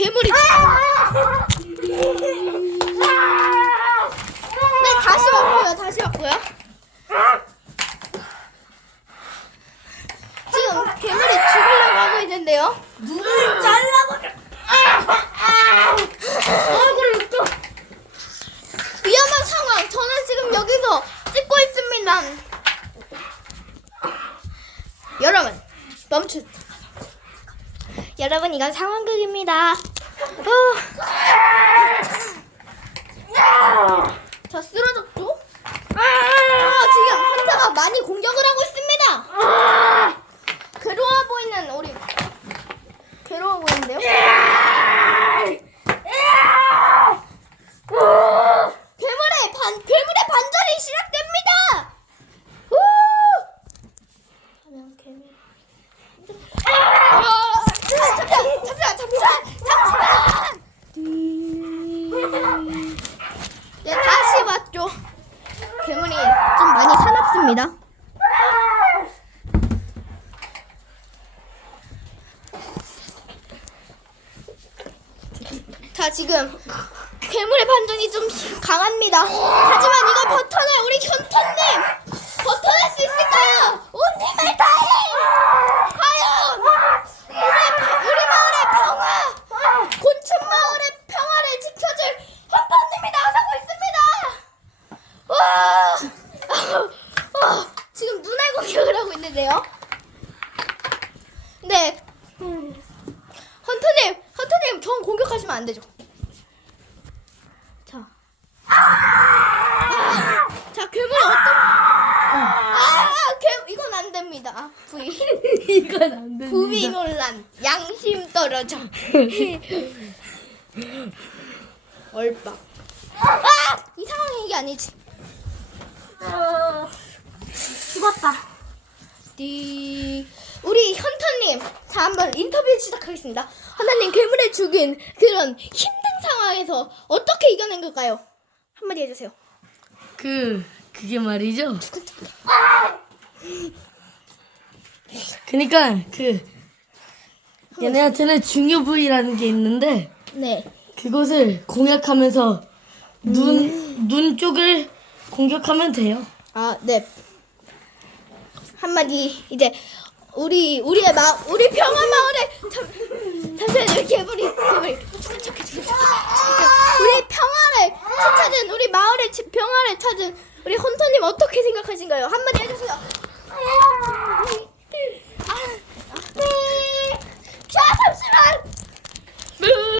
괴물이 네 다시 왔고요. 다시 왔고요. 지금 괴물이 죽으려고 하고 있는데요. 눈을 잘라버려. 얼굴을 또 위험한 상황. 저는 지금 여기서 찍고 있습니다. 여러분 멈추 여러분 이건 상황극입니다. 아, 잠시만, 잠시만, 잠시만, 잠시만. 네, 다시 봤죠. 괴물이 좀 많이 사납습니다. 자, 지금 괴물의 반전이 좀 강합니다. 하지만 이거 버텨낼 우리 현타님 버텨낼 수 있을까요? 온님을 다해! 과연 우리, 우리 마을의 평화, 곤충 마을의 평화를 지켜줄 현타님이 와, 지금 눈알 공격을 하고 있는데요. 네, 헌터님, 헌터님, 전 공격하시면 안 되죠. 자. 아, 자, 괴물 어떤. 아, 괴, 이건 안 됩니다. 부위. 이건 안 됩니다. 부위 논란. 양심 떨어져. 얼빠. 아! 이 상황이 이게 아니지. 죽었다. 띠. 우리 현타님, 자, 한번 인터뷰 시작하겠습니다. 현타님, 괴물을 죽인 그런 힘든 상황에서 어떻게 이겨낸 걸까요? 한마디 해주세요. 그 그게 말이죠. 그러니까 그 얘네한테는 중요 부위라는 게 있는데 네. 그곳을 공략하면서 눈 눈 쪽을 공격하면 돼요. 아, 네. 한마디 이제 우리 우리의 마 우리 평화 마을에 잠- 잠시만요 촉촉해 촉촉해 우리 평화를 찾은 우리 마을의 지- 평화를 찾은 우리 혼터님 어떻게 생각하신가요? 한마디 해주세요.